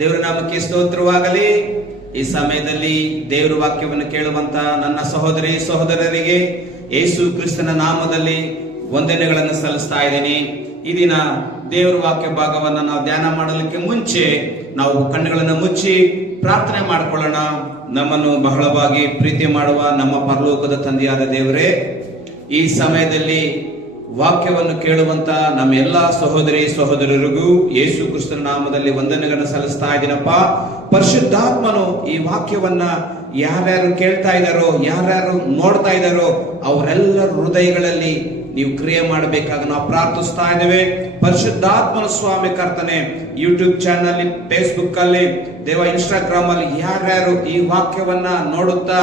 ದೇವರ ನಾಮಕ್ಕೆ ಸ್ತೋತ್ರವಾಗಲಿ. ಈ ಸಮಯದಲ್ಲಿ ದೇವರ ವಾಕ್ಯವನ್ನು ಕೇಳುವಂತ ನನ್ನ ಸಹೋದರಿ ಸಹೋದರರಿಗೆ ಯೇಸು ಕ್ರಿಸ್ತನ ನಾಮದಲ್ಲಿ ವಂದನೆಗಳನ್ನು ಸಲ್ಲಿಸ್ತಾ ಇದ್ದೀನಿ. ಈ ದಿನ ದೇವರ ವಾಕ್ಯ ಭಾಗವನ್ನು ನಾವು ಧ್ಯಾನ ಮಾಡಲಿಕ್ಕೆ ಮುಂಚೆ ನಾವು ಕಣ್ಣುಗಳನ್ನು ಮುಚ್ಚಿ ಪ್ರಾರ್ಥನೆ ಮಾಡಿಕೊಳ್ಳೋಣ. ನಮ್ಮನ್ನು ಬಹಳವಾಗಿ ಪ್ರೀತಿ ಮಾಡುವ ನಮ್ಮ ಪರಲೋಕದ ತಂದೆಯಾದ ದೇವರೇ, ಈ ಸಮಯದಲ್ಲಿ ವಾಕ್ಯವನ್ನು ಕೇಳುವಂತ ನಮ್ಮ ಎಲ್ಲಾ ಸಹೋದರಿ ಸಹೋದರರಿಗೂ ಯೇಸು ಕ್ರಿಸ್ತನ ನಾಮದಲ್ಲಿ ವಂದನೆಗಳನ್ನು ಸಲ್ಲಿಸ್ತಾ ಇದ್ದೀನಪ್ಪ. ಪರಿಶುದ್ಧಾತ್ಮನು ಈ ವಾಕ್ಯವನ್ನ ಯಾರ್ಯಾರು ಕೇಳ್ತಾ ಇದ್ದಾರೋ, ಯಾರ್ಯಾರು ನೋಡ್ತಾ ಇದ್ದಾರೋ ಅವರೆಲ್ಲರ ಹೃದಯಗಳಲ್ಲಿ ನೀವು ಕ್ರಿಯೆ ಮಾಡಬೇಕಾಗ ನಾವು ಪ್ರಾರ್ಥಿಸ್ತಾ ಇದ್ದೇವೆ. ಪರಿಶುದ್ಧಾತ್ಮನ ಸ್ವಾಮಿ ಕರ್ತನೆ, ಯೂಟ್ಯೂಬ್ ಚಾನಲ್, ಫೇಸ್ಬುಕ್ ಅಲ್ಲಿ, ಇನ್ಸ್ಟಾಗ್ರಾಮ್ ಅಲ್ಲಿ ಯಾರ್ಯಾರು ಈ ವಾಕ್ಯವನ್ನ ನೋಡುತ್ತಾ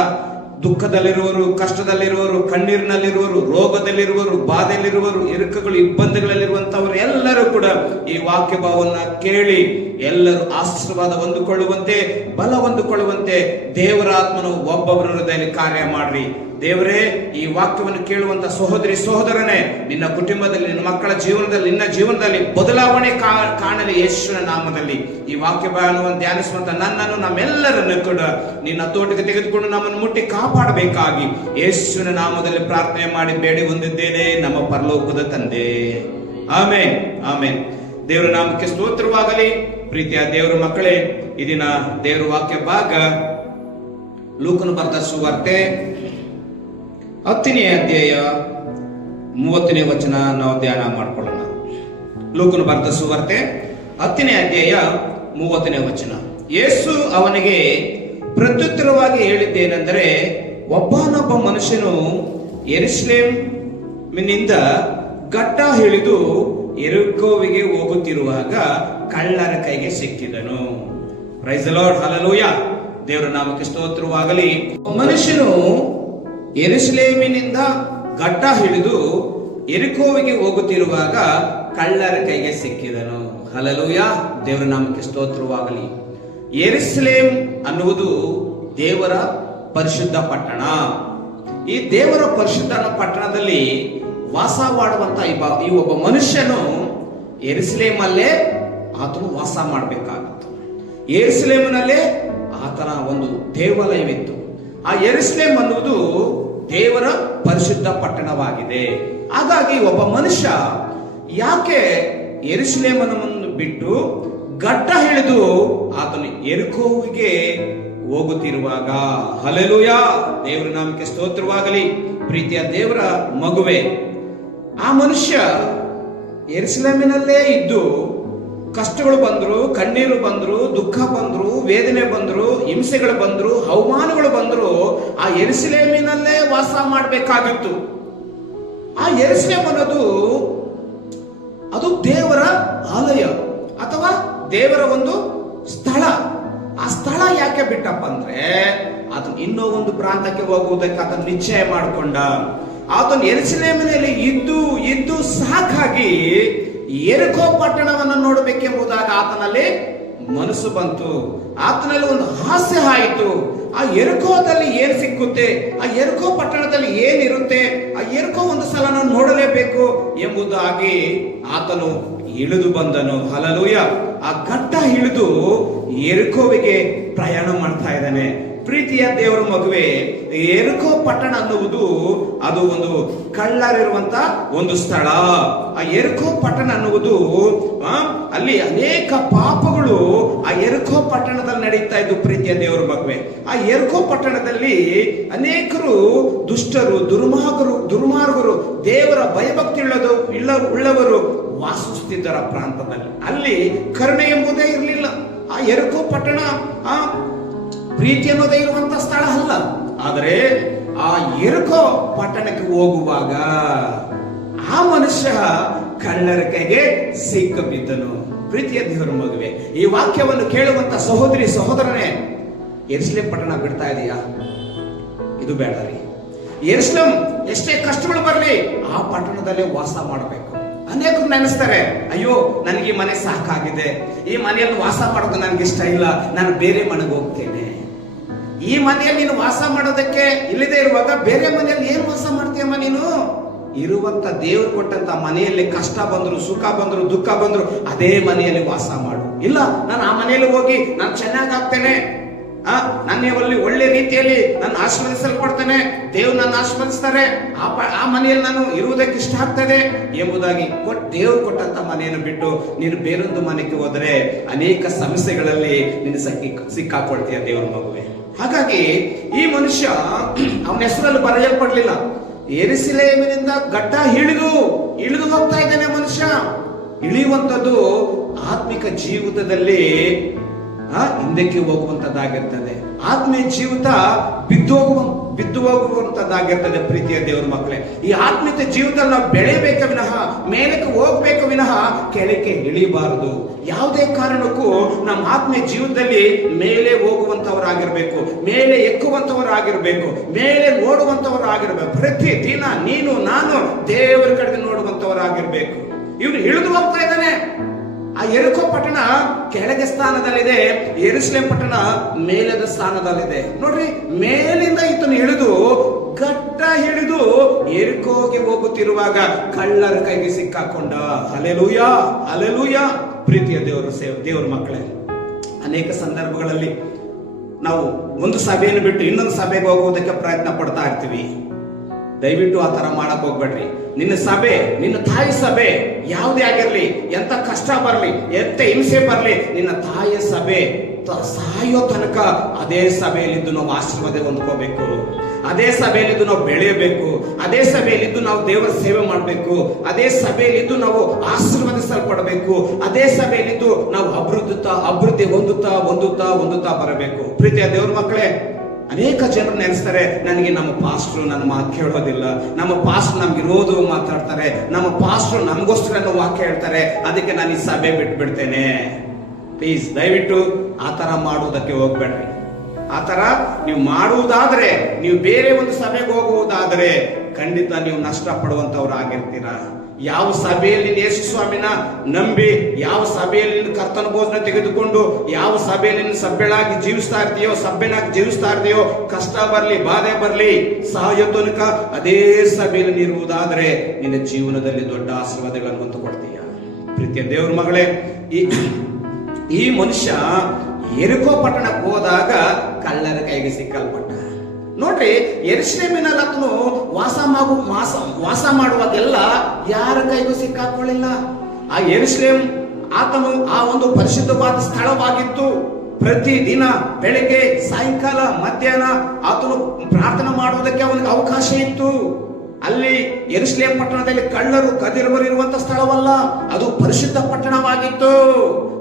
ದುಃಖದಲ್ಲಿರುವರು, ಕಷ್ಟದಲ್ಲಿರುವರು, ಕಣ್ಣೀರಿನಲ್ಲಿರುವರು, ರೋಗದಲ್ಲಿರುವರು, ಬಾಧೆಯಲ್ಲಿರುವರು, ಇರುಕಗಳು, ಇಬ್ಬಂದಿಗಳಲ್ಲಿರುವಂತವರು ಎಲ್ಲರೂ ಕೂಡ ಈ ವಾಕ್ಯ ಭಾವವನ್ನ ಕೇಳಿ ಎಲ್ಲರೂ ಆಶೀರ್ವಾದ ಹೊಂದಿಕೊಳ್ಳುವಂತೆ, ಬಲ ಹೊಂದಿಕೊಳ್ಳುವಂತೆ ದೇವರ ಆತ್ಮನು ಒಬ್ಬೊಬ್ಬರ ಹೃದಯದಲ್ಲಿ ಕಾರ್ಯ ಮಾಡ್ರಿ. ದೇವರೇ, ಈ ವಾಕ್ಯವನ್ನು ಕೇಳುವಂತ ಸಹೋದರಿ ಸಹೋದರನೇ, ನಿನ್ನ ಕುಟುಂಬದಲ್ಲಿ, ನಿನ್ನ ಮಕ್ಕಳ ಜೀವನದಲ್ಲಿ, ನಿನ್ನ ಜೀವನದಲ್ಲಿ ಬದಲಾವಣೆ ಕಾಣಲಿ ಯೇಸುವಿನ ನಾಮದಲ್ಲಿ. ಈ ವಾಕ್ಯ ಭಾವವನ್ನು ಧ್ಯಾನಿಸುವಂತ ನನ್ನನ್ನು, ನಮ್ಮೆಲ್ಲರನ್ನು ಕೂಡ ನಿನ್ನ ತೋಟಕ್ಕೆ ತೆಗೆದುಕೊಂಡು ನಮ್ಮನ್ನು ಮುಟ್ಟಿ ಕಾಪಾಡಬೇಕಾಗಿ ಯೇಸುವಿನ ನಾಮದಲ್ಲಿ ಪ್ರಾರ್ಥನೆ ಮಾಡಿ ಬೇಡಿ ಹೊಂದಿದ್ದೇನೆ ನಮ್ಮ ಪರಲೋಕದ ತಂದೆ. Amen, amen. ದೇವರ ನಾಮಕ್ಕೆ ಸ್ತೋತ್ರವಾಗಲಿ. ಪ್ರೀತಿಯ ದೇವರ ಮಕ್ಕಳೇ, ಈ ದಿನ ದೇವರ ವಾಕ್ಯ ಭಾಗ ಲೂಕನು ಬರೆದ ಸುವಾರ್ತೆ 10ನೇ ಅಧ್ಯಾಯ 30ನೇ ವಚನ ನಾವು ಧ್ಯಾನ ಮಾಡಿಕೊಳ್ಳೋಣ. ಲೂಕನು ಬರೆದ ಸುವಾರ್ತೆ 10ನೇ ಅಧ್ಯಾಯ 30ನೇ ವಚನ. ಯೇಸು ಅವನಿಗೆ ಪ್ರತ್ಯುತ್ತರವಾಗಿ ಹೇಳಿದ್ದೇನೆಂದರೆ, ಒಬ್ಬನೊಬ್ಬ ಮನುಷ್ಯನು ಯೆರೂಸಲೇಮಿನಿಂದ ಗಟ್ಟ ಹಿಡಿದು ಯೆರಿಕೋವಿಗೆ ಹೋಗುತ್ತಿರುವಾಗ ಕಳ್ಳರ ಕೈಗೆ ಸಿಕ್ಕಿದನು. Praise the lord, hallelujah. ದೇವರ ನಾಮಕ್ಕೆ ಸ್ತೋತ್ರವಾಗಲಿ. ಮನುಷ್ಯನು ಯೆರೂಸಲೇಮಿನಿಂದ ಗಡ್ಡ ಹಿಡಿದು ಯೆರಿಕೋವಿಗೆ ಹೋಗುತ್ತಿರುವಾಗ ಕಳ್ಳರ ಕೈಗೆ ಸಿಕ್ಕಿದನು. ಹಲ್ಲೆಲೂಯಾ. ದೇವರ ನಾಮಕ್ಕೆ ಸ್ತೋತ್ರವಾಗಲಿ. ಯೆರೂಸಲೇಮ್ ಅನ್ನುವುದು ದೇವರ ಪರಿಶುದ್ಧ ಪಟ್ಟಣ. ಈ ದೇವರ ಪರಿಶುದ್ಧ ಪಟ್ಟಣದಲ್ಲಿ ವಾಸ ಮಾಡುವಂತ ಈ ಒಬ್ಬ ಮನುಷ್ಯನು ಯೆರೂಸಲೇಮ್ ಅಲ್ಲೇ ಆತನು ವಾಸ ಮಾಡಬೇಕಾಗಿತ್ತು. ಯೆರೂಸಲೇಮಿನಲ್ಲೇ ಆತನ ಒಂದು ದೇವಾಲಯವಿತ್ತು. ಆ ಯೆರೂಸಲೇಮ್ ಅನ್ನುವುದು ದೇವರ ಪರಿಶುದ್ಧ ಪಟ್ಟಣವಾಗಿದೆ. ಹಾಗಾಗಿ ಒಬ್ಬ ಮನುಷ್ಯ ಯಾಕೆ ಯೆರೂಸಲೇಮನ್ನು ಬಿಟ್ಟು ಗಡ್ಡ ಹಿಡಿದು ಆತನು ಯೆರಿಕೋವಿಗೆ ಹೋಗುತ್ತಿರುವಾಗ, ಹಲ್ಲೆಲೂಯಾ, ದೇವರ ನಾಮಕ್ಕೆ ಸ್ತೋತ್ರವಾಗಲಿ. ಪ್ರೀತಿಯ ದೇವರ ಮಗುವೆ, ಆ ಮನುಷ್ಯ ಯೆರೂಸಲೇಮಿನಲ್ಲೇ ಇದ್ದು ಕಷ್ಟಗಳು ಬಂದ್ರು, ಕಣ್ಣೀರು ಬಂದ್ರು, ದುಃಖ ಬಂದ್ರು, ವೇದನೆ ಬಂದ್ರು, ಹಿಂಸೆಗಳು ಬಂದ್ರು, ಅವಮಾನಗಳು ಬಂದ್ರು, ಆ ಯೆರೂಸಲೇಮಿನಲ್ಲೇ ವಾಸ ಮಾಡಬೇಕಾಗಿತ್ತು. ಆ ಯೆರೂಸಲೇಮ್ ಅನ್ನೋದು ಅದು ದೇವರ ಆಲಯ ಅಥವಾ ದೇವರ ಒಂದು ಸ್ಥಳ. ಆ ಸ್ಥಳ ಯಾಕೆ ಬಿಟ್ಟಪ್ಪ ಅಂದ್ರೆ, ಆತನು ಇನ್ನೂ ಒಂದು ಪ್ರಾಂತಕ್ಕೆ ಹೋಗುವುದಕ್ಕೆ ಆತನು ನಿಶ್ಚಯ ಮಾಡಿಕೊಂಡ. ಆತನು ಯೆರೂಸಲೇಮಿನಲ್ಲಿ ಇದ್ದು ಸಾಕಾಗಿ ಯೆರಿಕೋ ಪಟ್ಟಣವನ್ನು ನೋಡಬೇಕೆಂಬುದಾಗಿ ಆತನಲ್ಲಿ ಮನಸ್ಸು ಬಂತು. ಆತನಲ್ಲಿ ಒಂದು ಆಸೆ ಆಯಿತು. ಆ ಯೆರಿಕೋದಲ್ಲಿ ಏನ್ ಸಿಕ್ಕುತ್ತೆ, ಆ ಯೆರಿಕೋ ಪಟ್ಟಣದಲ್ಲಿ ಏನಿರುತ್ತೆ, ಆ ಯೆರಿಕೋ ಒಂದು ಸಲ ನಾನು ನೋಡಲೇಬೇಕು ಎಂಬುದಾಗಿ ಆತನು ಇಳಿದು ಬಂದನು. ಹಲ್ಲೆಲೂಯಾ. ಆ ಗಡ್ಡ ಇಳಿದು ಯೆರಿಕೋವಿಗೆ ಪ್ರಯಾಣ ಮಾಡ್ತಾ ಇದ್ದಾನೆ. ಪ್ರೀತಿಯ ದೇವರ ಮಗುವೆ, ಯೆರಿಕೋ ಪಟ್ಟಣ ಅನ್ನುವುದು ಅದು ಒಂದು ಕಳ್ಳರಿರುವಂತ ಒಂದು ಸ್ಥಳ. ಆ ಯೆರಿಕೋ ಪಟ್ಟಣ ಅನ್ನುವುದು ಅಲ್ಲಿ ಅನೇಕ ಪಾಪಗಳು ಆ ಯೆರಿಕೋ ಪಟ್ಟಣದಲ್ಲಿ ನಡೀತಾ ಇದ್ದು. ಪ್ರೀತಿಯ ದೇವರ ಮಗುವೆ, ಆ ಯೆರಿಕೋ ಪಟ್ಟಣದಲ್ಲಿ ಅನೇಕರು ದುಷ್ಟರು, ದುರ್ಮಾರ್ಗರು, ದೇವರ ಭಯಭಕ್ತಿ ಉಳ್ಳವರು ವಾಸಿಸುತ್ತಿದ್ದರ ಪ್ರಾಂತದಲ್ಲಿ. ಅಲ್ಲಿ ಕರುಣೆ ಎಂಬುದೇ ಇರಲಿಲ್ಲ. ಆ ಯೆರಿಕೋ ಪಟ್ಟಣ ಪ್ರೀತಿ ಅನ್ನೋದೇ ಇರುವಂತ ಸ್ಥಳ ಅಲ್ಲ. ಆದರೆ ಆ ಯೆರಿಕೋ ಪಟ್ಟಣಕ್ಕೆ ಹೋಗುವಾಗ ಆ ಮನುಷ್ಯ ಕಳ್ಳರ ಕೈಗೆ ಸಿಕ್ಕಿಬಿದ್ದನು. ಪ್ರೀತಿಯ ದೇವರ ಮಗುವೆ, ಈ ವಾಕ್ಯವನ್ನು ಕೇಳುವಂತ ಸಹೋದರಿ ಸಹೋದರನೇ, ಯೆರೂಸಲೇಮ್ ಪಟ್ಟಣ ಬಿಡ್ತಾ ಇದೆಯಾ? ಇದು ಬೇಡ ರೀ. ಯೆರೂಸಲೇಮ್ ಎಷ್ಟೇ ಕಷ್ಟಗಳು ಬರಲಿ ಆ ಪಟ್ಟಣದಲ್ಲೇ ವಾಸ ಮಾಡಬೇಕು. ಅನೇಕರು ನೆನೆಸ್ತಾರೆ, ಅಯ್ಯೋ ನನಗೆ ಈ ಮನೆ ಸಾಕಾಗಿದೆ, ಈ ಮನೆಯಲ್ಲಿ ವಾಸ ಮಾಡೋದು ನನಗೆ ಇಷ್ಟ ಇಲ್ಲ, ನಾನು ಬೇರೆ ಮನೆಗೆ ಹೋಗ್ತೇನೆ. ಈ ಮನೆಯಲ್ಲಿ ನೀನು ವಾಸ ಮಾಡೋದಕ್ಕೆ ಇಲ್ಲದೆ ಇರುವಾಗ ಬೇರೆ ಮನೆಯಲ್ಲಿ ಏನ್ ವಾಸ ಮಾಡ್ತೀಯಮ್ಮ ನೀನು? ಇರುವಂತ ದೇವರು ಕೊಟ್ಟಂತ ಮನೆಯಲ್ಲಿ ಕಷ್ಟ ಬಂದ್ರು, ಸುಖ ಬಂದ್ರು, ದುಃಖ ಬಂದ್ರು ಅದೇ ಮನೆಯಲ್ಲಿ ವಾಸ ಮಾಡು. ಇಲ್ಲ, ನಾನು ಆ ಮನೆಯಲ್ಲಿ ಹೋಗಿ ನಾನು ಚೆನ್ನಾಗಿ ಆಗ್ತೇನೆ, ನನ್ನಲ್ಲಿ ಒಳ್ಳೆ ರೀತಿಯಲ್ಲಿ ನಾನು ಆಶೀರ್ವದಿಸಲ್ಪಡ್ತೇನೆ, ದೇವ್ರು ನನ್ನ ಆಶೀರ್ವದಿಸ್ತಾರೆ, ಆ ಮನೆಯಲ್ಲಿ ನಾನು ಇರುವುದಕ್ಕೆ ಇಷ್ಟ ಆಗ್ತದೆ ಎಂಬುದಾಗಿ ದೇವ್ರು ಕೊಟ್ಟಂತ ಮನೆಯನ್ನು ಬಿಟ್ಟು ನೀನು ಬೇರೊಂದು ಮನೆಗೆ ಹೋದರೆ ಅನೇಕ ಸಮಸ್ಯೆಗಳಲ್ಲಿ ನೀನು ಸಿಕ್ಕಾಕೊಳ್ತೀಯ ದೇವ್ರ ಮಗುವೆ. ಹಾಗಾಗಿ ಈ ಮನುಷ್ಯ ಅವನ ಹೆಸರಲ್ಲಿ ಬರೆಯಲ್ಪಡ್ಲಿಲ್ಲ. ಯೆರೂಸಲೇಮಿನಿಂದ ಘಟ್ಟ ಇಳಿದು ಹೋಗ್ತಾ ಇದ್ದಾನೆ ಮನುಷ್ಯ. ಇಳಿಯುವಂಥದ್ದು ಆತ್ಮಿಕ ಜೀವಿತದಲ್ಲಿ ಹಿಂದಕ್ಕೆ ಹೋಗುವಂತದ್ದಾಗಿರ್ತದೆ. ಆತ್ಮೀಯ ಜೀವಿತ ಬಿದ್ದು ಹೋಗುವಂತದ್ದಾಗಿರ್ತದೆ. ಪ್ರೀತಿಯ ದೇವರ ಮಕ್ಕಳೇ, ಈ ಆತ್ಮೀಯ ಜೀವಿತದಲ್ಲಿ ನಾವು ಬೆಳೆಯಬೇಕು ವಿನಃ, ಮೇಲಕ್ಕೆ ಹೋಗ್ಬೇಕು ವಿನಃ ಕೆಳಕ್ಕೆ ಇಳಿಬಾರದು. ಯಾವುದೇ ಕಾರಣಕ್ಕೂ ನಮ್ಮ ಆತ್ಮೀಯ ಜೀವಿತದಲ್ಲಿ ಮೇಲೆ ಹೋಗುವಂತವರಾಗಿರ್ಬೇಕು, ಮೇಲೆ ಎಕ್ಕುವಂತವರಾಗಿರ್ಬೇಕು, ಮೇಲೆ ನೋಡುವಂತವರಾಗಿರ್ಬೇಕು. ಪ್ರತಿ ದಿನ ನೀನು ನಾನು ದೇವರ ಕಡೆಗೆ ನೋಡುವಂತವರಾಗಿರ್ಬೇಕು. ಇವನು ಇಳಿದು ಹೋಗ್ತಾ ಇದ್ದಾನೆ. ಆ ಯೆರಿಕೋ ಪಟ್ಟಣ ಕೆಳಗೆ ಸ್ಥಾನದಲ್ಲಿದೆ, ಯೆರೂಸಲೇಮ್ ಪಟ್ಟಣ ಮೇಲದ ಸ್ಥಾನದಲ್ಲಿದೆ. ನೋಡ್ರಿ, ಮೇಲಿಂದ ಈತನು ಇಳಿದು ಘಟ್ಟ ಹಿಡಿದು ಯೆರಿಕೋಗೆ ಹೋಗುತ್ತಿರುವಾಗ ಕಳ್ಳರ ಕೈಗೆ ಸಿಕ್ಕಾಕೊಂಡ. Hallelujah, hallelujah. ಪ್ರೀತಿಯ ದೇವರ ಮಕ್ಕಳೇ, ಅನೇಕ ಸಂದರ್ಭಗಳಲ್ಲಿ ನಾವು ಒಂದು ಸಭೆಯನ್ನು ಬಿಟ್ಟು ಇನ್ನೊಂದು ಸಭೆಗೆ ಹೋಗುವುದಕ್ಕೆ ಪ್ರಯತ್ನ ಪಡ್ತಾ ಇರ್ತೀವಿ. ದಯವಿಟ್ಟು ಆ ತರ ಮಾಡಕ್ ಹೋಗ್ಬೇಡ್ರಿ. ನಿನ್ನ ಸಭೆ, ನಿನ್ನ ತಾಯಿ ಸಭೆ ಯಾವುದೇ ಆಗಿರ್ಲಿ, ಎಂತ ಕಷ್ಟ ಬರ್ಲಿ, ಎಂತ ಹಿಂಸೆ ಬರ್ಲಿ, ನಿನ್ನ ತಾಯಿಯ ಸಭೆ ಸಾಯೋ ತನಕ ಅದೇ ಸಭೆಯಲ್ಲಿದ್ದು ನಾವು ಆಶೀರ್ವಾದ ಹೊಂದ್ಕೋಬೇಕು. ಅದೇ ಸಭೆಯಲ್ಲಿದ್ದು ನಾವು ಬೆಳೆಯಬೇಕು. ಅದೇ ಸಭೆಯಲ್ಲಿದ್ದು ನಾವು ದೇವರ ಸೇವೆ ಮಾಡಬೇಕು. ಅದೇ ಸಭೆಯಲ್ಲಿದ್ದು ನಾವು ಆಶೀರ್ವದಿಸಲ್ಪಡಬೇಕು. ಅದೇ ಸಭೆಯಲ್ಲಿದ್ದು ನಾವು ಅಭಿವೃದ್ಧಿ ಹೊಂದುತ್ತಾ ಬರಬೇಕು. ಪ್ರೀತಿಯ ದೇವರ ಮಕ್ಕಳೇ, ಅನೇಕ ಜನರು ನೆನೆಸ್ತಾರೆ, ನನಗೆ ನಮ್ಮ ಪಾಸ್ಟ್ರು ನನ್ನ ಮಾತು ಕೇಳೋದಿಲ್ಲ, ನಮ್ಮ ಪಾಸ್ಟ್ರು ನಮ್ಗೆ ಇರೋದು ಮಾತಾಡ್ತಾರೆ, ನಮ್ಮ ಪಾಸ್ಟ್ರು ನಮಗೋಸ್ಕರ ವಾಕ್ಯ ಹೇಳ್ತಾರೆ, ಅದಕ್ಕೆ ನಾನು ಈ ಸಭೆ ಬಿಟ್ಬಿಡ್ತೇನೆ. ಪ್ಲೀಸ್ ದಯವಿಟ್ಟು ಆ ತರ ಮಾಡುವುದಕ್ಕೆ ಹೋಗ್ಬೇಡ್ರಿ. ಆ ತರ ನೀವು ಮಾಡುವುದಾದ್ರೆ, ನೀವು ಬೇರೆ ಒಂದು ಸಭೆಗೆ ಹೋಗುವುದಾದ್ರೆ ಖಂಡಿತ ನೀವು ನಷ್ಟ ಪಡುವಂತವ್ರು ಆಗಿರ್ತೀರಾ. ಯಾವ ಸಭೆಯಲ್ಲಿ ಯೇಸು ಸ್ವಾಮಿನ ನಂಬಿ, ಯಾವ ಸಭೆಯಲ್ಲಿ ಕರ್ತನ ಭೋಜನ ತೆಗೆದುಕೊಂಡು, ಯಾವ ಸಭೆಯಲ್ಲಿ ಸಭ್ಯಳಾಗಿ ಜೀವಿಸ್ತಾ ಇರ್ತೀಯೋ, ಕಷ್ಟ ಬರ್ಲಿ, ಬಾಧೆ ಬರ್ಲಿ, ಸಾಯೋ ತನಕ ಅದೇ ಸಭೆಯಲ್ಲಿ ನೀರುವುದಾದ್ರೆ ನಿನ್ನ ಜೀವನದಲ್ಲಿ ದೊಡ್ಡ ಆಶೀರ್ವಾದಗಳನ್ನು ಹೊಂದಿಕೊಡ್ತೀಯ. ಪ್ರೀತಿಯ ದೇವ್ರ ಮಗಳೇ, ಈ ಮನುಷ್ಯ ಯೆರಿಕೋ ಪಟ್ಟಣಕ್ಕೆ ಹೋದಾಗ ಕಳ್ಳರ ಕೈಗೆ ಸಿಕ್ಕಲ್ಪಟ್ಟ. ನೋಡ್ರಿ, ಯೆರೂಸಲೇಮಿನಲ್ಲಿ ಆತನು ವಾಸ ಮಾಡುವಾಗೆಲ್ಲ ಯಾರ ಕೈಗೂ ಸಿಕ್ಕಾಕೊಳ್ಳಿಲ್ಲ. ಆ ಯೆರೂಸಲೇಮ್ ಆತನು ಆ ಒಂದು ಪರಿಶುದ್ಧವಾದ ಸ್ಥಳವಾಗಿತ್ತು. ಪ್ರತಿ ದಿನ ಬೆಳಗ್ಗೆ, ಸಾಯಂಕಾಲ, ಮಧ್ಯಾಹ್ನ ಆತನು ಪ್ರಾರ್ಥನೆ ಮಾಡುವುದಕ್ಕೆ ಅವನಿಗೆ ಅವಕಾಶ ಇತ್ತು. ಅಲ್ಲಿ ಯೆರೂಸಲೇಮ್ ಪಟ್ಟಣದಲ್ಲಿ ಕಳ್ಳರು ಕದಿರುವರು ಇರುವಂತ ಸ್ಥಳವಲ್ಲ, ಅದು ಪರಿಶುದ್ಧ ಪಟ್ಟಣವಾಗಿತ್ತು.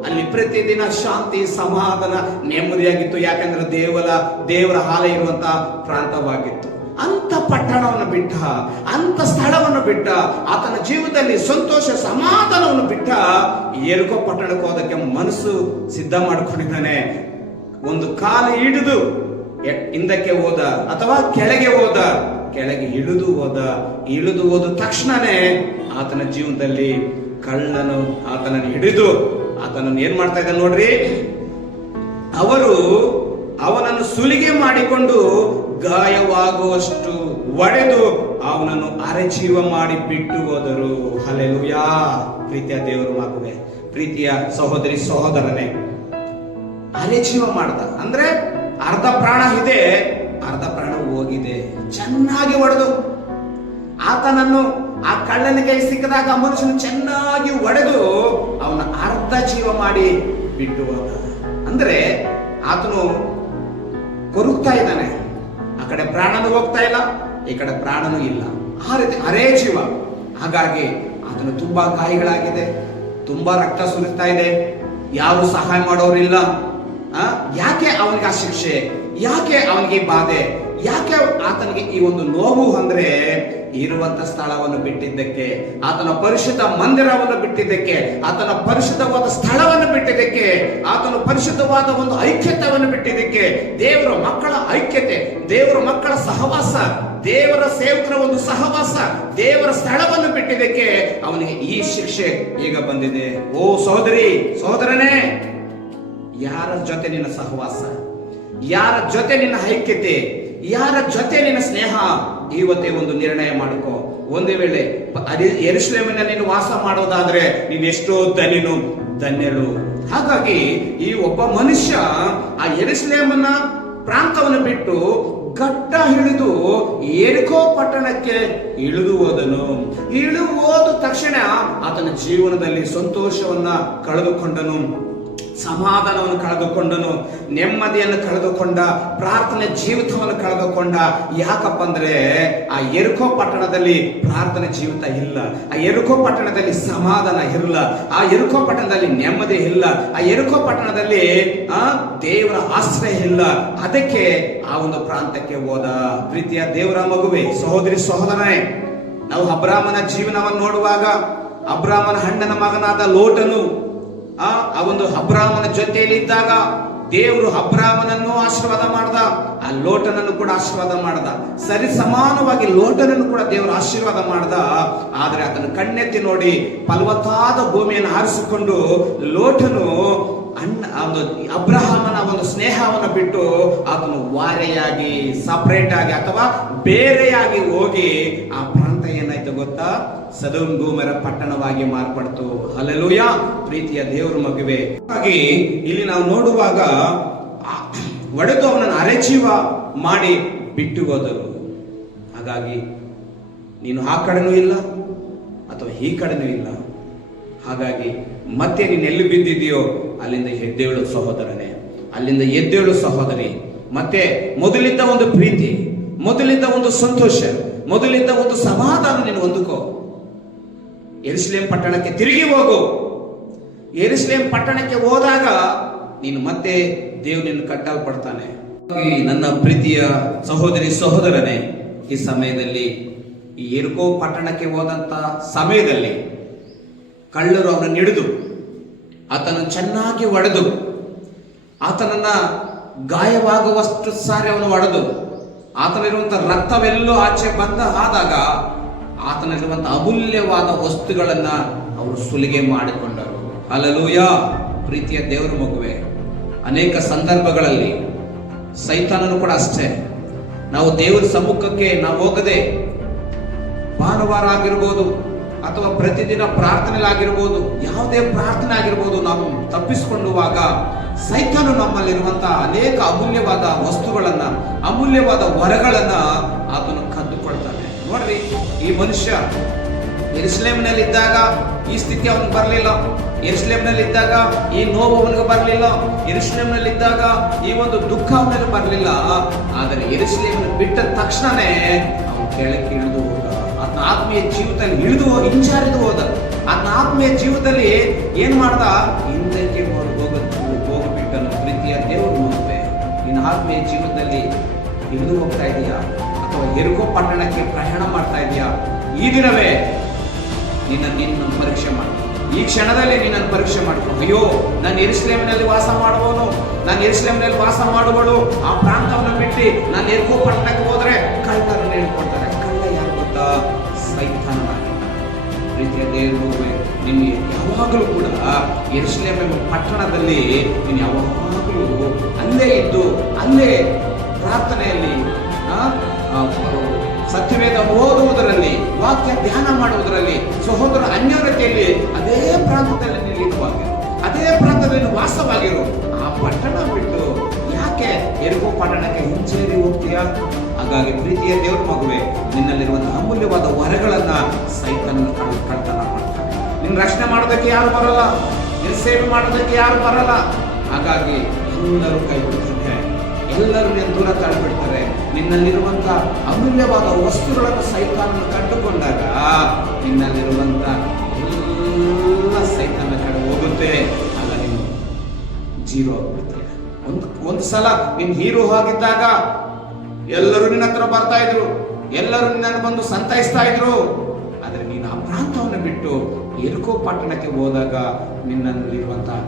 ಅಲ್ಲಿ ಪ್ರತಿದಿನ ಶಾಂತಿ, ಸಮಾಧಾನ, ನೆಮ್ಮದಿಯಾಗಿತ್ತು. ಯಾಕಂದ್ರೆ ದೇವರ ಹಾಲ ಇರುವಂತ ಪ್ರಾಂತವಾಗಿತ್ತು. ಅಂತ ಪಟ್ಟಣವನ್ನು ಬಿಟ್ಟ, ಅಂತ ಸ್ಥಳವನ್ನು ಬಿಟ್ಟ, ಆತನ ಜೀವನದಲ್ಲಿ ಸಂತೋಷ ಸಮಾಧಾನವನ್ನು ಬಿಟ್ಟ ಯೆರಿಕೋ ಪಟ್ಟಣಕ್ಕೆ ಹೋದಕ್ಕೆ ಮನಸ್ಸು ಸಿದ್ಧ ಮಾಡಿಕೊಂಡಿದ್ದಾನೆ. ಒಂದು ಕಾಲು ಹಿಡಿದು ಹಿಂದಕ್ಕೆ ಹೋದ ಅಥವಾ ಕೆಳಗೆ ಹೋದ, ಕೆಳಗೆ ಇಳಿದು ಹೋದ ತಕ್ಷಣನೇ ಆತನ ಜೀವನದಲ್ಲಿ ಕಳ್ಳನು ಆತನನ್ನು ಹಿಡಿದು ಆತನನ್ನು ಏನ್ ಮಾಡ್ತಾ ಇದ್ದ ನೋಡ್ರಿ, ಅವನನ್ನು ಸುಲಿಗೆ ಮಾಡಿಕೊಂಡು ಗಾಯವಾಗುವಷ್ಟು ಹೊಡೆದು ಅವನನ್ನು ಅರೆಜೀವ ಮಾಡಿ ಬಿಟ್ಟು ಹೋದರು. ಹಲ್ಲೆಲೂಯಾ. ಪ್ರೀತಿಯ ದೇವರ ಮಗುವೆ, ಪ್ರೀತಿಯ ಸಹೋದರಿ ಸಹೋದರನೇ, ಅರೆಜೀವ ಮಾಡ್ದ ಅಂದ್ರೆ ಅರ್ಧ ಪ್ರಾಣ ಇದೆ, ಅರ್ಧ ಪ್ರಾಣ ಹೋಗಿದೆ. ಚೆನ್ನಾಗಿ ಹೊಡೆದು ಆತನನ್ನು, ಆ ಕಳ್ಳನ ಕೈ ಸಿಕ್ಕದಾಗ ಆ ಮನುಷ್ಯನು ಚೆನ್ನಾಗಿ ಹೊಡೆದು ಅವನ ಅರ್ಧ ಜೀವ ಮಾಡಿ ಬಿಟ್ಟು ಹೋದ. ಅಂದ್ರೆ ಆತನು ಕೊರುಗ್ತಾ ಇದ್ದಾನೆ. ಆ ಕಡೆ ಪ್ರಾಣನು ಹೋಗ್ತಾ ಇಲ್ಲ, ಈ ಕಡೆ ಪ್ರಾಣನೂ ಇಲ್ಲ. ಆ ರೀತಿ ಅರೇ ಜೀವ. ಹಾಗಾಗಿ ಆತನು ತುಂಬಾ ಗಾಯಗಳಾಗಿದೆ, ತುಂಬಾ ರಕ್ತ ಸುರಿತಾ ಇದೆ, ಯಾರು ಸಹಾಯ ಮಾಡೋರಿಲ್ಲ. ಯಾಕೆ ಅವನಿಗೆ ಆ ಶಿಕ್ಷೆ? ಯಾಕೆ ಅವನಿಗೆ ಬಾಧೆ? ಯಾಕೆ ಆತನಿಗೆ ಈ ಒಂದು ನೋವು? ಅಂದ್ರೆ ಇರುವಂತ ಸ್ಥಳವನ್ನು ಬಿಟ್ಟಿದ್ದಕ್ಕೆ, ಆತನ ಪರಿಶುದ್ಧ ಮಂದಿರವನ್ನು ಬಿಟ್ಟಿದ್ದಕ್ಕೆ, ಆತನ ಪರಿಶುದ್ಧವಾದ ಸ್ಥಳವನ್ನು ಬಿಟ್ಟಿದ್ದಕ್ಕೆ, ಆತನ ಪರಿಶುದ್ಧವಾದ ಒಂದು ಐಕ್ಯತೆಯನ್ನು ಬಿಟ್ಟಿದ್ದಕ್ಕೆ, ದೇವರ ಮಕ್ಕಳ ಐಕ್ಯತೆ, ದೇವರ ಮಕ್ಕಳ ಸಹವಾಸ, ದೇವರ ಸೇವಕರ ಒಂದು ಸಹವಾಸ, ದೇವರ ಸ್ಥಳವನ್ನು ಬಿಟ್ಟಿದ್ದಕ್ಕೆ ಅವನಿಗೆ ಈ ಶಿಕ್ಷೆ ಈಗ ಬಂದಿದೆ. ಓ ಸಹೋದರಿ ಸಹೋದರನೇ, ಯಾರ ಜೊತೆ ನಿನ್ನ ಸಹವಾಸ, ಯಾರ ಜೊತೆ ನಿನ್ನ ಐಕ್ಯತೆ, ಯಾರ ಜೊತೆ ನಿನ್ನ ಸ್ನೇಹ? ಇವತ್ತೇ ಒಂದು ನಿರ್ಣಯ ಮಾಡಿಕೋ. ಒಂದು ವೇಳೆ ಯೆರೂಸಲೇಮಿನಲ್ಲಿ ನೀನು ವಾಸ ಮಾಡೋದಾದ್ರೆ ನೀನು ಎಷ್ಟೋ ಧನ್ಯಳು. ಹಾಗಾಗಿ ಈ ಒಬ್ಬ ಮನುಷ್ಯ ಆ ಯೆರೂಸಲೇಮನ ಪ್ರಾಂತವನ್ನು ಬಿಟ್ಟು ಗಡ್ಡ ಹಿಡಿದು ಯೆರಿಕೋ ಪಟ್ಟಣಕ್ಕೆ ಇಳಿದು ಹೋದನು. ಇಳಿದು ಹೋದ ತಕ್ಷಣ ಆತನ ಜೀವನದಲ್ಲಿ ಸಂತೋಷವನ್ನ ಕಳೆದುಕೊಂಡನು, ಸಮಾಧಾನವನ್ನು ಕಳೆದುಕೊಂಡನು, ನೆಮ್ಮದಿಯನ್ನು ಕಳೆದುಕೊಂಡ, ಪ್ರಾರ್ಥನೆ ಜೀವಿತವನ್ನು ಕಳೆದುಕೊಂಡ. ಯಾಕಪ್ಪ ಅಂದ್ರೆ ಆ ಯೆರಿಕೋ ಪಟ್ಟಣದಲ್ಲಿ ಪ್ರಾರ್ಥನೆ ಜೀವಿತ ಇಲ್ಲ, ಆ ಯೆರಿಕೋ ಪಟ್ಟಣದಲ್ಲಿ ಸಮಾಧಾನ ಇಲ್ಲ, ಆ ಯೆರಿಕೋ ಪಟ್ಟಣದಲ್ಲಿ ನೆಮ್ಮದಿ ಇಲ್ಲ, ಆ ಯೆರಿಕೋ ಪಟ್ಟಣದಲ್ಲಿ ದೇವರ ಆಶ್ರಯ ಇಲ್ಲ. ಅದಕ್ಕೆ ಆ ಒಂದು ಪ್ರಾಂತಕ್ಕೆ ಹೋದ. ಪ್ರೀತಿಯ ದೇವರ ಮಗುವೆ, ಸಹೋದರಿ ಸಹೋದರನೇ, ನಾವು ಅಬ್ರಾಮನ ಜೀವನವನ್ನು ನೋಡುವಾಗ ಅಬ್ರಾಮನ ಅಣ್ಣನ ಮಗನಾದ ಲೋಟನು ಆ ಒಂದು ಅಬ್ರಾಮನ ಜೊತೆಯಲ್ಲಿ ಇದ್ದಾಗ ದೇವರು ಅಬ್ರಾಮನನ್ನು ಆಶೀರ್ವಾದ ಮಾಡ್ದ, ಆ ಲೋಟನನ್ನು ಕೂಡ ಆಶೀರ್ವಾದ ಮಾಡ್ದ. ಸರಿ ಸಮಾನವಾಗಿ ಲೋಟನನ್ನು ಕೂಡ ದೇವರು ಆಶೀರ್ವಾದ ಮಾಡ್ದ. ಆದ್ರೆ ಅದನ್ನು ಕಣ್ಣೆತ್ತಿ ನೋಡಿ ಫಲವತ್ತಾದ ಭೂಮಿಯನ್ನು ಆರಿಸಿಕೊಂಡು ಲೋಟನು ಅಬ್ರಹಾಮನ ಒಂದು ಸ್ನೇಹವನ್ನು ಬಿಟ್ಟು ಅದನ್ನು ವಾರೆಯಾಗಿ, ಸಪರೇಟ್ ಆಗಿ ಅಥವಾ ಬೇರೆಯಾಗಿ ಹೋಗಿ ಆ ಪ್ರಾಂತ ಏನಾಯ್ತು ಗೊತ್ತಾ? ಸದೋಮ್ ಗೋಮರ ಪಟ್ಟಣವಾಗಿ ಮಾರ್ಪಡ್ತು. ಹಲ್ಲೆಲೂಯಾ, ಪ್ರೀತಿಯ ದೇವರ ಮಗುವೆ. ಹಾಗಾಗಿ ಇಲ್ಲಿ ನಾವು ನೋಡುವಾಗ ಒಡೆದು ಅವನನ್ನು ಅರೆಜೀವ ಮಾಡಿ ಬಿಟ್ಟು ಹೋದರು. ಹಾಗಾಗಿ ನೀನು ಆ ಕಡೆನೂ ಇಲ್ಲ ಅಥವಾ ಈ ಕಡೆನೂ ಇಲ್ಲ. ಹಾಗಾಗಿ ಮತ್ತೆ ನೀನು ಎಲ್ಲಿ ಬಿದ್ದಿದೆಯೋ ಅಲ್ಲಿಂದ ಎದ್ದೇಳು ಸಹೋದರನೇ, ಅಲ್ಲಿಂದ ಎದ್ದೇಳು ಸಹೋದರಿ. ಮತ್ತೆ ಮೊದಲಿದ್ದ ಒಂದು ಪ್ರೀತಿ, ಮೊದಲಿದ್ದ ಒಂದು ಸಂತೋಷ, ಮೊದಲಿದ್ದ ಒಂದು ಸಮಾಧಾನ ನೀನು ಹೊಂದಿಕೋ. ಯೆರೂಸಲೇಮ್ ಪಟ್ಟಣಕ್ಕೆ ತಿರುಗಿ ಹೋಗು. ಯೆರೂಸಲೇಮ್ ಪಟ್ಟಣಕ್ಕೆ ಹೋದಾಗ ನೀನು ಮತ್ತೆ ದೇವರನ್ನು ಕಟ್ಟಲ್ಪಡ್ತಾನೆ. ನನ್ನ ಪ್ರೀತಿಯ ಸಹೋದರಿ ಸಹೋದರನೇ, ಈ ಸಮಯದಲ್ಲಿ ಈ ಯೆರಿಕೋ ಪಟ್ಟಣಕ್ಕೆ ಹೋದಂತ ಸಮಯದಲ್ಲಿ ಕಳ್ಳರು ಅವನನ್ನು ಹಿಡಿದು ಆತನನ್ನು ಚೆನ್ನಾಗಿ ಹೊಡೆದು, ಆತನನ್ನ ಗಾಯವಾಗುವಷ್ಟು ಸಾರಿ ಅವನು ಹೊಡೆದು, ಆತನಿರುವಂತಹ ರಕ್ತವೆಲ್ಲೋ ಆಚೆ ಆದಾಗ ಆತನಲ್ಲಿರುವಂತಹ ಅಮೂಲ್ಯವಾದ ವಸ್ತುಗಳನ್ನ ಅವರು ಸುಲಿಗೆ ಮಾಡಿಕೊಂಡರು. ಹಲ್ಲೆಲೂಯಾ, ಪ್ರೀತಿಯ ದೇವರ ಮಗುವೆ. ಅನೇಕ ಸಂದರ್ಭಗಳಲ್ಲಿ ಸೈತಾನನು ಕೂಡ ಅಷ್ಟೇ, ನಾವು ದೇವರ ಸಮ್ಮುಖಕ್ಕೆ ನಾವು ಹೋಗದೆ ಭಾನುವಾರ ಆಗಿರ್ಬೋದು ಅಥವಾ ಪ್ರತಿದಿನ ಪ್ರಾರ್ಥನೆಲಾಗಿರ್ಬೋದು, ಯಾವುದೇ ಪ್ರಾರ್ಥನೆ ಆಗಿರ್ಬೋದು, ನಾವು ತಪ್ಪಿಸಿಕೊಳ್ಳುವಾಗ ಸೈತಾನು ನಮ್ಮಲ್ಲಿರುವಂತಹ ಅನೇಕ ಅಮೂಲ್ಯವಾದ ವಸ್ತುಗಳನ್ನ, ಅಮೂಲ್ಯವಾದ ವರಗಳನ್ನ ಆತನು ಕದ್ದುಕೊಳ್ತಾನೆ. ನೋಡ್ರಿ, ಈ ಮನುಷ್ಯ ಯೆರೂಸಲೇಮಿನಲ್ಲಿದ್ದಾಗ ಈ ಸ್ಥಿತಿ ಅವನಿಗೆ ಬರಲಿಲ್ಲ, ಯೆರೂಸಲೇಮಿನಲ್ಲಿದ್ದಾಗ ಈ ನೋವು ಅವನಿಗೆ ಬರಲಿಲ್ಲ, ಯೆರೂಸಲೇಮಿನಲ್ಲಿದ್ದಾಗ ಈ ಒಂದು ದುಃಖ ಅವನಿಗೆ ಬರಲಿಲ್ಲ. ಆದರೆ ಯೆರೂಸಲೇಮನ್ನು ಬಿಟ್ಟ ತಕ್ಷಣನೇ ಅವನು ಕೆಳಕ್ಕೆ ಇಳಿದು ಹೋದ. ಆತನ ಆತ್ಮೀಯ ಜೀವಿತದಲ್ಲಿ ಹಿಂಜಾರಿದು ಹೋದ. ಆತನ ಆತ್ಮೀಯ ಜೀವಿತದಲ್ಲಿ ಏನ್ ಮಾಡ್ದ? ಹಿಂದಕ್ಕೆ ಹೋಗಿಬಿಟ್ಟನು. ಪ್ರೀತಿಯ ದೇವರು ನೋಡುತ್ತೆ, ನಿನ್ನ ಆತ್ಮೀಯ ಜೀವನದಲ್ಲಿ ಇಳಿದು ಹೋಗ್ತಾ ಇದೆಯಾ ಅಥವಾ ಯೆರಿಕೋ ಪಟ್ಟಣಕ್ಕೆ ಪ್ರಯಾಣ ಮಾಡ್ತಾ ಇದೆಯಾ? ಈ ದಿನವೇ ನಿನ್ನ ಪರೀಕ್ಷೆ ಮಾಡಿ. ಈ ಕ್ಷಣದಲ್ಲಿ ನಿನ್ನನ್ನು ಪರೀಕ್ಷೆ ಮಾಡ್ಕೊ. ಅಯ್ಯೋ, ನಾನು ಯೆರೂಸಲೇಮಿನಲ್ಲಿ ವಾಸ ಮಾಡುವವನು, ನಾನು ಯೆರೂಸಲೇಮಿನಲ್ಲಿ ವಾಸ ಮಾಡುವಳು, ಆ ಪ್ರಾಂತವನ್ನು ಬಿಟ್ಟು ನಾನು ಯೆರಿಕೋ ಪಟ್ಟಣಕ್ಕೆ ಹೋದ್ರೆ ಕಳ್ಳರನ್ನು ಹೇಳ್ಕೊಡ್ತಾರೆ. ಕಳ್ಳ ಯಾರು ಗೊತ್ತಾ? ಸೈತಾನನಾಗಿ. ಪ್ರೀತಿಯ ದೇವರು, ನಿಮಗೆ ಯಾವಾಗಲೂ ಕೂಡ ಯೆರೂಸಲೇಮ್ ಎಂಬ ಪಟ್ಟಣದಲ್ಲಿ ನೀನು ಯಾವಾಗಲೂ ಅಲ್ಲೇ ಇದ್ದು, ಅಲ್ಲೇ ಪ್ರಾರ್ಥನೆಯಲ್ಲಿ, ಸತ್ಯವೇದ ಓದುವುದರಲ್ಲಿ, ವಾಕ್ಯ ಧ್ಯಾನ ಮಾಡುವುದರಲ್ಲಿ, ಸಹೋದರ ಅನ್ಯೋನ್ಯತೆಯಲ್ಲಿ ಅದೇ ಪ್ರಾಂತದಲ್ಲಿ ನಿಲ್ಲಿರುವಾಗಿರು, ಅದೇ ಪ್ರಾಂತದಲ್ಲಿ ವಾಸವಾಗಿರು. ಆ ಪಟ್ಟಣ ಬಿಟ್ಟು ಯಾಕೆ ಯೆರಿಕೋ ಪಟ್ಟಣಕ್ಕೆ ಹಿಂಚೇರಿ ಹೋಗ್ತೀಯಾ? ಹಾಗಾಗಿ ಪ್ರೀತಿಯ ದೇವರ ಮಗುವೆ, ನಿನ್ನಲ್ಲಿರುವಂತಹ ಅಮೂಲ್ಯವಾದ ವರಗಳನ್ನ ಸೈತಾನನ ಕಳ್ತನ ಮಾಡ್ತಾನೆ. ನಿನ್ನ ರಕ್ಷಣೆ ಮಾಡೋದಕ್ಕೆ ಯಾರು ಬರಲ್ಲ, ನಿನ್ನ ಸೇವೆ ಮಾಡೋದಕ್ಕೆ ಯಾರು ಬರಲ್ಲ. ಹಾಗಾಗಿ ಎಲ್ಲರೂ ಕೈ ಬಿಡ್ತಾರೆ, ಎಲ್ಲರೂ ನಿನ್ನ ದೂರ ತಳ್ಳಿಬಿಡ್ತಾರೆ. ನಿನ್ನಲ್ಲಿರುವಂತಹ ಅಮೂಲ್ಯವಾದ ವಸ್ತುಗಳನ್ನು ಸೈತಾನನ್ನು ಕಂಡುಕೊಂಡಾಗ ನಿನ್ನಲ್ಲಿರುವಂತ ಎಲ್ಲ ಸೈತಾನ ಕಡೆ ಹೋಗುತ್ತೆ. ಆಗ ನೀನು ಜೀರೋ ಆಗ್ಬಿಡ್ತಾರೆ. ಒಂದು ಸಲ ನೀನು ಹೀರೋ ಆಗಿದ್ದಾಗ ಎಲ್ಲರೂ ನಿನ್ನ ಹತ್ರ ಬರ್ತಾ ಇದ್ರು, ಎಲ್ಲರೂ ನಿನ್ನನ್ನು ಬಂದು ಸಂತೈಸ್ತಾ ಇದ್ರು. ಆದ್ರೆ ನೀನು ಆ ಪ್ರಾಂತವನ್ನು ಬಿಟ್ಟು ಯೆರಿಕೋ ಪಟ್ಟಣಕ್ಕೆ ಹೋದಾಗ ನಿನ್ನಲ್ಲಿರುವಂತಹ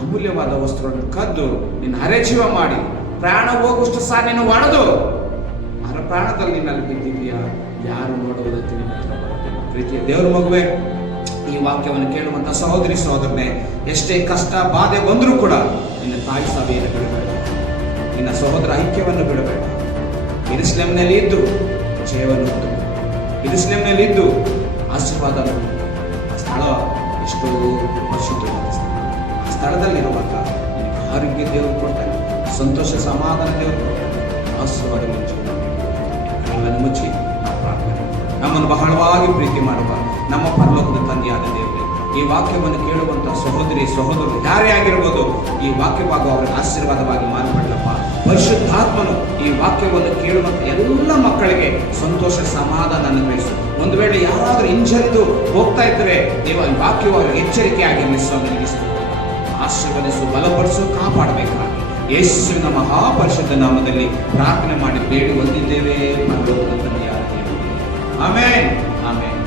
ಅಮೂಲ್ಯವಾದ ವಸ್ತುಗಳನ್ನು ಕದ್ದು ನಿನ್ನ ಅರೆಜೀವ ಮಾಡಿ ಪ್ರಾಣ ಹೋಗುವಷ್ಟು ಸಹ ನೀನು ಹೊಡೆದು ಆ ಪ್ರಾಣದಲ್ಲಿ ನಿನ್ನಲ್ಲಿ ಬಿದ್ದಿದೆಯಾ? ಯಾರು ನೋಡುವುದಕ್ಕೆ ನಿನ್ನ ಹತ್ರ ಬರುತ್ತಿಲ್ಲ. ಪ್ರೀತಿಯ ದೇವರ ಮಗುವೆ, ಈ ವಾಕ್ಯವನ್ನು ಕೇಳುವಂತ ಸಹೋದರಿ ಸಹೋದರನೇ, ಎಷ್ಟೇ ಕಷ್ಟ ಬಾಧೆ ಬಂದರೂ ಕೂಡ ನಿನ್ನ ತಾಯಿ ಸಭೆಯನ್ನು ಬಿಡಬೇಡ, ನಿನ್ನ ಸಹೋದರ ಐಕ್ಯವನ್ನು ಬಿಡಬೇಡ. ಯೆರೂಸಲೇಮಿನಲ್ಲಿ ಇದ್ದು ಜಯವನ್ನು ಹೊಂದು, ಯೆರೂಸಲೇಮಿನಲ್ಲಿ ಇದ್ದು ಆಶೀರ್ವಾದ. ಸ್ಥಳ ಎಷ್ಟು ಪರಿಶುದ್ಧವಾದ ಸ್ಥಳ. ಸ್ಥಳದಲ್ಲಿರುವಾಗ ನಿನಗೆ ಆರೋಗ್ಯ ದೇವರು ಕೊಡ್ತಾನೆ, ಸಂತೋಷ ಸಮಾಧಾನ ದೇವರು ಕೊಡ್ತಾನೆ, ಆಶೀರ್ವಾದ ಕಣ್ಣನ್ನು ಮುಚ್ಚಿ ನಾವು ಪ್ರಾರ್ಥನೆ. ನಮ್ಮನ್ನು ಬಹಳವಾಗಿ ಪ್ರೀತಿ ಮಾಡುವ ನಮ್ಮ ಪರಲೋಕದ ತಂದೆಯಾದ ದೇವರೇ, ಈ ವಾಕ್ಯವನ್ನು ಕೇಳುವಂತಹ ಸಹೋದರಿ ಸಹೋದರರು ಯಾರೇ ಆಗಿರ್ಬೋದು, ಈ ವಾಕ್ಯ ಭಾಗ ಅವರಿಗೆ ಆಶೀರ್ವಾದವಾಗಿ ಮಾರ್ಪಡಲಪ್ಪ. ಪರಿಶುದ್ಧಾತ್ಮನು ಈ ವಾಕ್ಯವನ್ನು ಕೇಳುವಂತ ಎಲ್ಲ ಮಕ್ಕಳಿಗೆ ಸಂತೋಷ ಸಮಾಧಾನ ಅನುಗ್ರಹಿಸು. ಒಂದು ವೇಳೆ ಯಾರಾದರೂ ಹಿಂಜರಿದು ಹೋಗ್ತಾ ಇದ್ದರೆ ದೇವ ಈ ವಾಕ್ಯವು ಅವರಿಗೆ ಎಚ್ಚರಿಕೆಯಾಗಿರಲಿ ಸ್ವಾಮಿ. ಆಶೀರ್ವದಿಸು, ಬಲಪಡಿಸು, ಕಾಪಾಡಬೇಕಾಗಿ ಯೇಸುವಿನ ಮಹಾಪರಿಶುದ್ಧ ನಾಮದಲ್ಲಿ ಪ್ರಾರ್ಥನೆ ಮಾಡಿ ಬೇಡಿ ಹೊಂದಿದ್ದೇವೆ. ಪರಲೋಕದ ತಂದೆಯಾದ ದೇವರೇ, ಆಮೆನ್, ಆಮೆನ್.